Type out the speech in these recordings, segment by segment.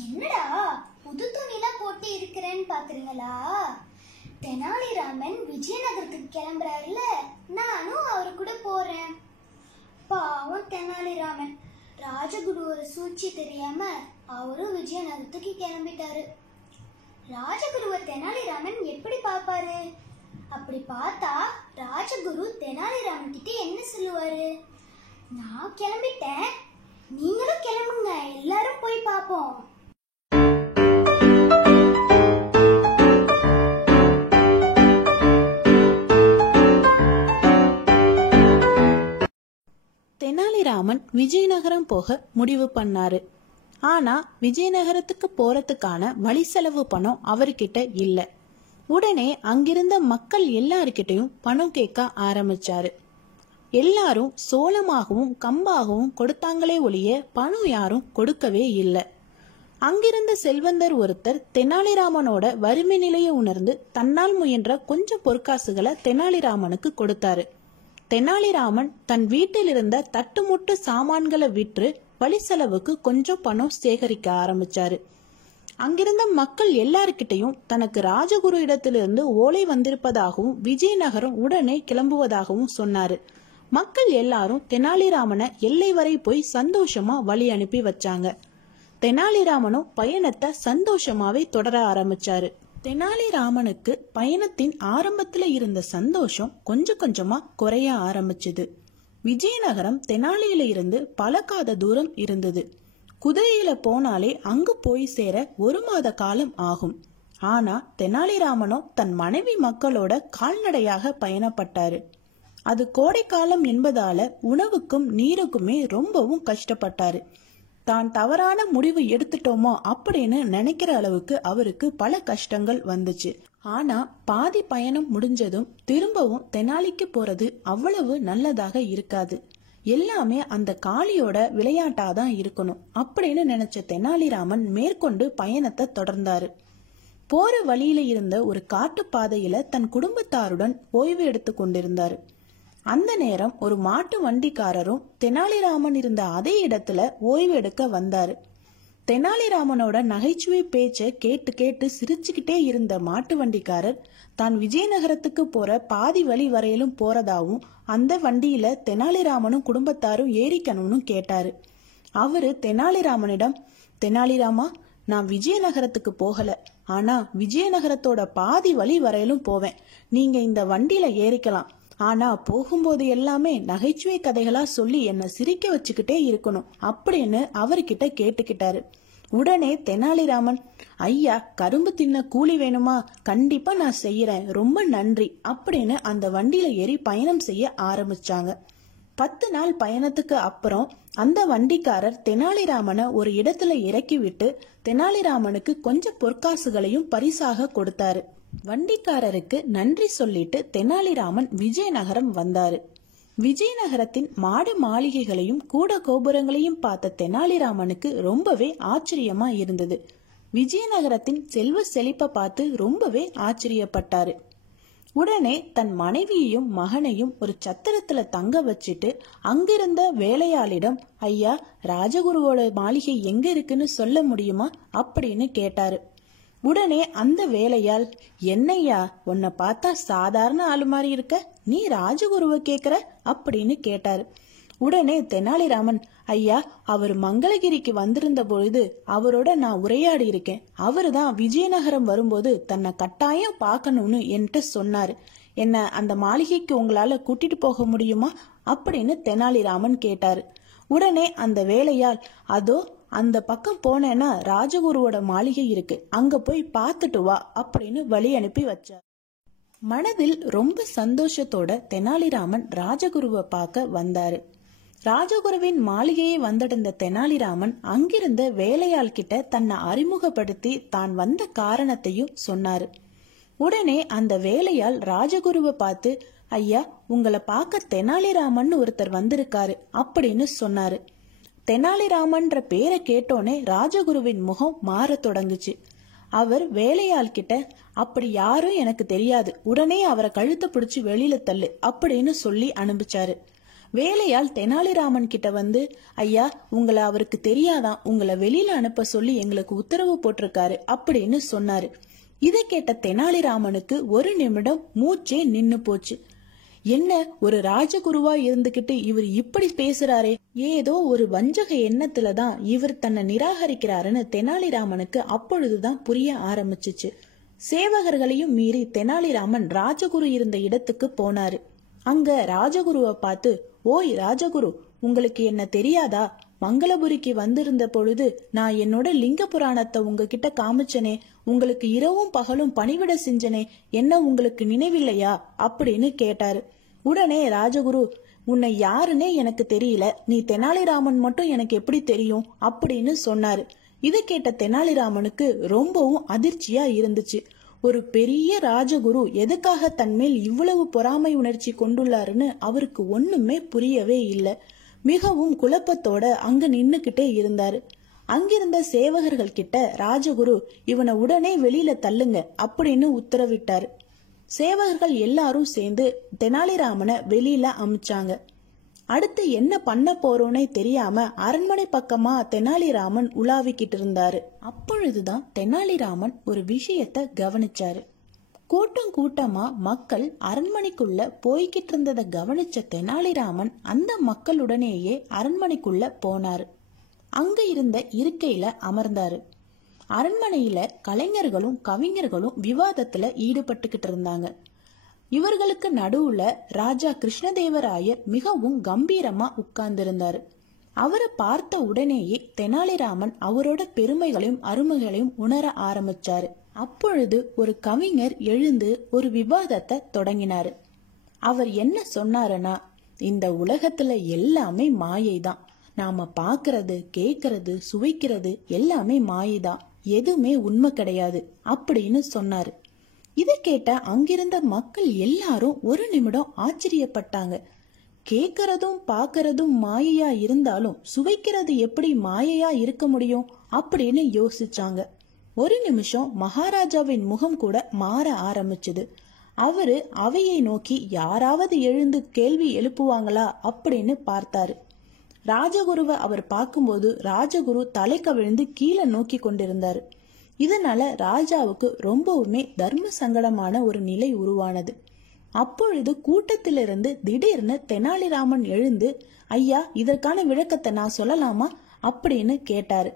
என்னடா புது துணிலாம் போட்டு இருக்கிறேன்னு பாக்குறீங்களா? தெனாலிராமன் விஜயநகரத்துக்கு கிளம்புறாருல, நானும் அவரு கூட போறேன். பாவம் தெனாலிராமன், ராஜகுருவோட சூழ்ச்சி தெரியாம அவரும் விஜயநகரத்துக்கு கிளம்பிட்டாரு. ராஜகுருவை தெனாலிராமன் எப்படி பாப்பாரு? அப்படி பார்த்தா ராஜகுரு தெனாலிராமன் கிட்ட என்ன சொல்லுவாரு? நான் கிளம்பிட்டேன், நீங்களும் கிளம்புங்க, எல்லாரும் போய் பாப்போம். தெனாலிராமன் விஜயநகரம் போக முடிவு பண்ணாரு. ஆனா விஜயநகரத்துக்கு போறதுக்கான வழி செலவு பணம் அவர்கிட்ட இல்ல. உடனே அங்கிருந்த மக்கள் எல்லார்கிட்டையும் பணம் கேட்க ஆரம்பிச்சாரு. எல்லாரும் சோளமாகவும் கம்பாகவும் கொடுத்தாங்களே ஒழிய பணம் யாரும் கொடுக்கவே இல்லை. அங்கிருந்த செல்வந்தர் ஒருத்தர் தெனாலிராமனோட வறுமை நிலையை உணர்ந்து தன்னால் முயன்ற கொஞ்சம் பொற்காசுகளை தெனாலிராமனுக்கு கொடுத்தாரு. தெனாலிராமன் தன் வீட்டில் இருந்த தட்டுமுட்டு சாமான்களை விற்று வழி செலவுக்கு கொஞ்சம் பணம் சேகரிக்க ஆரம்பிச்சாரு. அங்கிருந்த மக்கள் எல்லார்கிட்டையும் தனக்கு ராஜகுரு இடத்திலிருந்து ஓலை வந்திருப்பதாகவும் விஜயநகரம் உடனே கிளம்புவதாகவும் சொன்னாரு. மக்கள் எல்லாரும் தெனாலிராமனை எல்லை வரை போய் சந்தோஷமா வழி அனுப்பி வச்சாங்க. தெனாலிராமனும் பயணத்தை சந்தோஷமாவே தொடர ஆரம்பிச்சாரு. தெனாலிராமனுக்கு பயணத்தின் ஆரம்பத்துல இருந்த சந்தோஷம் கொஞ்சம் கொஞ்சமா குறைய ஆரம்பிச்சது. விஜயநகரம் தெனாலியில இருந்து பல காத தூரம் இருந்தது. குதிரையில போனாலே அங்கு போய் சேர 1 மாத காலம் ஆகும். ஆனா தெனாலிராமனோ தன் மனைவி மக்களோட கால்நடையாக பயணப்பட்டாரு. அது கோடைக்காலம் என்பதால உணவுக்கும் நீருக்குமே ரொம்பவும் கஷ்டப்பட்டாரு. தான் தவறான முடிவு எடுத்துட்டோமோ அப்படின்னு நினைக்கிற அளவுக்கு அவருக்கு பல கஷ்டங்கள் வந்துச்சு. ஆனா பாதி பயணம் முடிஞ்சதும் திரும்பவும் தெனாலிக்கு போறது அவ்வளவு நல்லதாக இருக்காது. எல்லாமே அந்த காளியோட விளையாட்டாதான் இருக்கணும் அப்படின்னு நினைச்ச தெனாலிராமன் மேற்கொண்டு பயணத்தை தொடர்ந்தாரு. போற வழியில இருந்த ஒரு காட்டு பாதையில தன் குடும்பத்தாருடன் ஓய்வு எடுத்து கொண்டிருந்தாரு. அந்த நேரம் ஒரு மாட்டு வண்டிக்காரரும் தெனாலிராமன் இருந்த அதே இடத்துல ஓய்வு எடுக்க வந்தாரு. தெனாலிராமனோட நகைச்சுவை பேச்ச கேட்டு கேட்டு சிரிச்சுக்கிட்டே இருந்த மாட்டு வண்டிக்காரர் தான் விஜயநகரத்துக்கு போற பாதி வழி வரையிலும் போறதாவும் அந்த வண்டியில தெனாலிராமனும் குடும்பத்தாரும் ஏறிக்கணும்னு கேட்டாரு. அவரு தெனாலிராமனிடம், தெனாலிராமா, நான் விஜயநகரத்துக்கு போகல, ஆனா விஜயநகரத்தோட பாதி வழி வரையிலும் போவேன். நீங்க இந்த வண்டியில ஏறிக்கலாம். ஆனா போகும்போது எல்லாமே நகைச்சுவை கதைகளா சொல்லி என்ன சிரிக்க வச்சுக்கிட்டே இருக்கணும் அப்படின்னு அவர்கிட்ட கேட்டுக்கிட்டாரு. உடனே தெனாலிராமன், ஐயா, கரும்பு தின்ன கூலி வேணுமா? கண்டிப்பா நான் செய்யறேன், ரொம்ப நன்றி அப்படின்னு அந்த வண்டியில ஏறி பயணம் செய்ய ஆரம்பிச்சாங்க. 10 நாள் பயணத்துக்கு அப்புறம் அந்த வண்டிக்காரர் தெனாலிராமனை ஒரு இடத்துல இறக்கி விட்டு தெனாலிராமனுக்கு கொஞ்சம் பொற்காசுகளையும் பரிசாக கொடுத்தாரு. வண்டிக்காரருக்கு நன்றி சொல்லிட்டு தெனாலிராமன் விஜயநகரம் வந்தாரு. விஜயநகரத்தின் மாட மாளிகைகளையும் கூட கோபுரங்களையும் பார்த்த தெனாலிராமனுக்கு ரொம்பவே ஆச்சரியமா இருந்தது. விஜயநகரத்தின் செல்வ செழிப்பை பார்த்து ரொம்பவே ஆச்சரியப்பட்டாரு. உடனே தன் மனைவியையும் மகனையும் ஒரு சத்திரத்துல தங்க வச்சுட்டு அங்கிருந்த வேலையாளிடம், ஐயா, ராஜகுருவோட மாளிகை எங்க இருக்குன்னு சொல்ல முடியுமா அப்படின்னு கேட்டாரு. உடனே அந்த வேலையால், என்னையா, உன்னை பார்த்தா சாதாரண ஆளு மாதிரி இருக்க, நீ ராஜகுருவை கேக்குற அப்படின்னு கேட்டாரு. உடனே தெனாலிராமன், ஐயா, அவர் மங்களகிரிக்கு வந்திருந்த பொழுது அவரோட நான் உரையாடி இருக்கேன். அவருதான் விஜயநகரம் வரும்போது தன்னை கட்டாயம் பார்க்கணும்னு என்கிட்ட சொன்னாரு. என்ன அந்த மாளிகைக்கு உங்களால கூட்டிட்டு போக முடியுமா அப்படின்னு தெனாலிராமன் கேட்டாரு. உடனே அந்த வேலையால், அதோ அந்த பக்கம் போனேன்னா ராஜகுருவோட மாளிகை இருக்கு, அங்க போய் பார்த்துட்டு வா அப்படின்னு வழி அனுப்பி வச்சார். மனதில் ரொம்ப சந்தோஷத்தோட தெனாலிராமன் ராஜகுருவை பார்க்க வந்தாரு. ராஜகுருவின் மாளிகையை வந்தடைந்த தெனாலிராமன் அங்கிருந்த வேலையாள் கிட்ட தன்னை அறிமுகப்படுத்தி தான் வந்த காரணத்தையும் சொன்னாரு. உடனே அந்த வேலையாள் ராஜகுருவை பார்த்து, ஐயா, உங்களை பார்க்க தெனாலிராமன் ஒருத்தர் வந்திருக்காரு அப்படின்னு சொன்னாரு. தெனாலிராமன்ற பேரை கேட்டோனே ராஜகுருவின் முகம் மாற தொடங்குச்சு. அவர் வேலையாள் கிட்ட, அப்படி யாரும் எனக்கு தெரியாது, உடனே அவரை கழுத்தை பிடிச்சு வெளியில தள்ளு அப்படின்னு சொல்லி அனுப்பிச்சாரு. வேலையால் தெனாலிராமன் கிட்ட வந்து, ஐயா, உங்களை அவருக்கு தெரியாதான், உங்களை வெளியில அனுப்ப சொல்லி எங்களுக்கு உத்தரவு போட்டிருக்காரு அப்படின்னு சொன்னாரு. இதை கேட்ட தெனாலிராமனுக்கு ஒரு நிமிடம் மூச்சே நின்னு போச்சு. என்ன, ஒரு ராஜகுருவா இருந்துகிட்டு இவர் இப்படி பேசுறாரே, ஏதோ ஒரு வஞ்சக எண்ணத்துலதான் இவர் தன்னை நிராகரிக்கிறாருன்னு தெனாலிராமனுக்கு அப்பொழுதுதான் புரிய ஆரம்பிச்சுச்சு. சேவகர்களையும் மீறி தெனாலிராமன் ராஜகுரு இருந்த இடத்துக்கு போனாரு. அங்க ராஜகுருவை பார்த்து, ஓய் ராஜகுரு, உங்களுக்கு என்ன தெரியாதா? மங்களபுரிக்கு வந்திருந்த பொழுது நான் என்னோட லிங்க புராணத்தை உங்ககிட்ட காமிச்சனே, உங்களுக்கு இரவும் பகலும் பணிவிட செஞ்சனே, என்ன உங்களுக்கு நினைவில்லையா அப்படின்னு கேட்டாரு. உடனே ராஜகுரு, உன்னை யாருன்னே எனக்கு தெரியல, நீ தெனாலிராமன் மட்டும் எனக்கு எப்படி தெரியும் அப்படின்னு சொன்னாரு. இதை கேட்ட தெனாலிராமனுக்கு ரொம்பவும் அதிர்ச்சியா இருந்துச்சு. ஒரு பெரிய ராஜகுரு எதுக்காக தன்மேல் இவ்வளவு பொறாமை உணர்ச்சி கொண்டுள்ளாருன்னு அவருக்கு ஒண்ணுமே புரியவே இல்லை. மிகவும் குழப்பத்தோட அங்க நின்னுகிட்டே இருந்தாரு. அங்கிருந்த சேவகர்கள் கிட்ட ராஜகுரு, இவனை உடனே வெளியில தள்ளுங்க அப்படின்னு உத்தரவிட்டாரு. சேவகர்கள் எல்லாரும் சேர்ந்து தெனாலிராமனை வெளியில அமிச்சாங்க. அடுத்து என்ன பண்ண போறோன்னே தெரியாம அரண்மனை பக்கமா தெனாலிராமன் உலாவிக்கிட்டு இருந்தாரு. அப்பொழுதுதான் தெனாலிராமன் ஒரு விஷயத்த கவனிச்சாரு. கூட்டம் கூட்டமா மக்கள் அரண்மனைக்குள்ள போய்கிட்டு இருந்ததை கவனிச்ச தெனாலிராமன் அந்த மக்களுடனேயே அரண்மனைக்குள்ள போனாரு. அங்க இருந்த இருக்கையில அமர்ந்தாரு. அரண்மனையில கலைஞர்களும் கவிஞர்களும் விவாதத்துல ஈடுபட்டுக்கிட்டு இருந்தாங்க. இவர்களுக்கு நடுவுல ராஜா கிருஷ்ணதேவராயர் மிகவும் கம்பீரமா உட்கார்ந்திருந்தாரு. அவரை பார்த்த உடனேயே தெனாலிராமன் அவரோட பெருமைகளையும் அருமைகளையும் உணர ஆரம்பிச்சாரு. அப்பொழுது ஒரு கவிஞர் எழுந்து ஒரு விவாதத்தை தொடங்கினாரு. அவர் என்ன சொன்னாருன்னா, இந்த உலகத்துல எல்லாமே மாயைதான், நாம பாக்குறது, கேக்குறது, சுவைக்கிறது எல்லாமே மாயைதான், எதுவுமே உண்மை கிடையாது அப்படின்னு சொன்னாரு. இதை கேட்ட அங்கிருந்த மக்கள் எல்லாரும் ஒரு நிமிடம் ஆச்சரியப்பட்டாங்க. கேக்குறதும் பாக்குறதும் மாயையா இருந்தாலும் சுவைக்கிறது எப்படி மாயையா இருக்க முடியும் அப்படின்னு யோசிச்சாங்க. ஒரு நிமிஷம் மகாராஜாவின் முகம் கூட மாற ஆரம்பிச்சது. அவரு அவையை நோக்கி யாராவது எழுந்து கேள்வி எழுப்புவாங்களா அப்படின்னு பார்த்தாரு. ராஜகுருவை அவர் பார்க்கும்போது ராஜகுரு தலை கவிழ்ந்து கீழே நோக்கி கொண்டிருந்தாரு. இதனால ராஜாவுக்கு ரொம்பவுமே தர்ம சங்கடமான ஒரு நிலை உருவானது. அப்பொழுது கூட்டத்திலிருந்து திடீர்னு தெனாலிராமன் எழுந்து, ஐயா, இதற்கான விளக்கத்தை நான் சொல்லலாமா அப்படின்னு கேட்டாரு.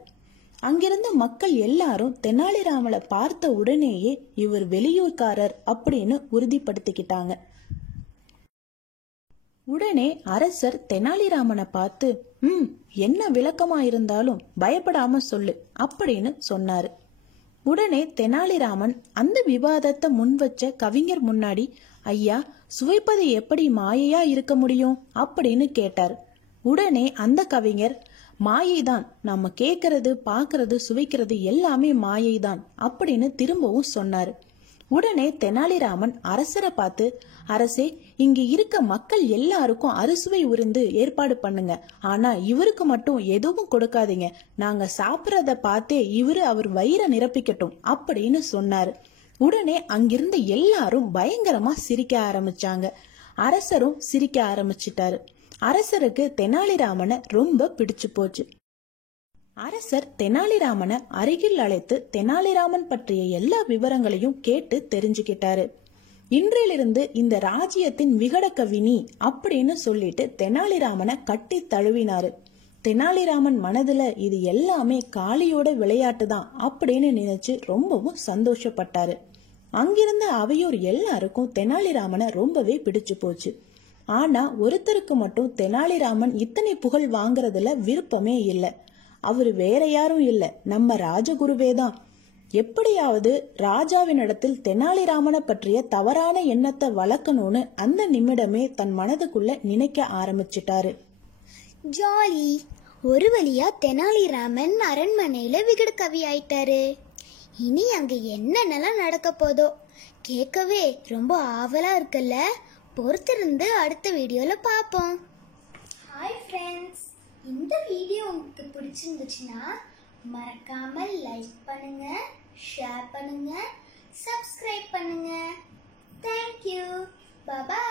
அங்கிருந்த மக்கள் எல்லாரும் தெனாலிராமனை பார்த்த உடனேயே இவர் வெளியூர்காரர் அப்படின்னு உறுதிப்படுத்திக்கிட்டாங்க. உடனே அரசர் தெனாலிராமனை பார்த்து, என்ன விளக்கமா இருந்தாலும் பயப்படாம சொல்லு அப்படின்னு சொன்னாரு. உடனே தெனாலிராமன் அந்த விவாதத்தை முன் வச்ச கவிஞர் முன்னாடி, ஐயா, சுவைப்பது எப்படி மாயையா இருக்க முடியும் அப்படின்னு கேட்டார். உடனே அந்த கவிஞர், மாயைதான், நாம கேட்கறது, பாக்குறது, சுவைக்கிறது எல்லாமே மாயைதான் அப்படின்னு திரும்பவும் சொன்னாரு. உடனே தெனாலிராமன் அரசரை பார்த்து, அரசே, இங்க இருக்க மக்கள் எல்லாருக்கும் அறுசுவை உருந்து ஏற்பாடு பண்ணுங்க, ஆனா இவருக்கு மட்டும் எதுவும் கொடுக்காதீங்க, நாங்க சாப்பிடறத பார்த்தே இவரு அவர் வயிறை நிரப்பிக்கட்டும் அப்படின்னு சொன்னாரு. உடனே அங்கிருந்த எல்லாரும் பயங்கரமா சிரிக்க ஆரம்பிச்சாங்க. அரசரும் சிரிக்க ஆரம்பிச்சிட்டாரு. அரசருக்கு தெனாலிராமனை ரொம்ப பிடிச்சு போச்சு. அரசர் தெனாலிராமனை அருகில் அழைத்து தெனாலிராமன் பற்றிய எல்லா விவரங்களையும் கேட்டு தெரிஞ்சுக்கிட்டாரு. இன்றிலிருந்து இந்த ராஜ்யத்தின் விகட கவினி அப்படின்னு சொல்லிட்டு தெனாலிராமனை கட்டி தழுவினாரு. தெனாலிராமன் மனதுல இது எல்லாமே காளியோட விளையாட்டு தான் அப்படின்னு நினைச்சு ரொம்பவும் சந்தோஷப்பட்டாரு. அங்கிருந்த அவையோர் எல்லாருக்கும் தெனாலிராமனை ரொம்பவே பிடிச்சு போச்சு. ஆனா ஒருத்தருக்கு மட்டும் தெனாலிராமன் இத்தனை புகழ் வாங்குறதுல விருப்பமே இல்லை. அவரு வேற யாரும் இல்ல, நம்ம ராஜகுருவே தான். எப்படியாவது ராஜாவினிடத்தில் தெனாலிராமனை பற்றிய தவறான எண்ணத்தை வளர்க்கணும்னு அந்த நிமிடமே தன் மனதுக்குள்ள நினைக்க ஆரம்பிச்சிட்டாரு. ஜாலி, ஒரு வழியா தெனாலிராமன் அரண்மனையில விகட கவி ஆயிட்டாரு. இனி அங்க என்னென்னலாம் நடக்க போதோ கேட்கவே ரொம்ப ஆவலா இருக்குல்ல. பொறுத்திருந்து அடுத்த வீடியோல பார்ப்போம். ஹாய் ஃப்ரெண்ட்ஸ், இந்த வீடியோ உங்களுக்கு பிடிச்சிருந்துச்சுன்னா மறக்காம லைக் பண்ணுங்க, ஷேர் பண்ணுங்க, சப்ஸ்கிரைப் பண்ணுங்க. தேங்க்யூ, பாய்.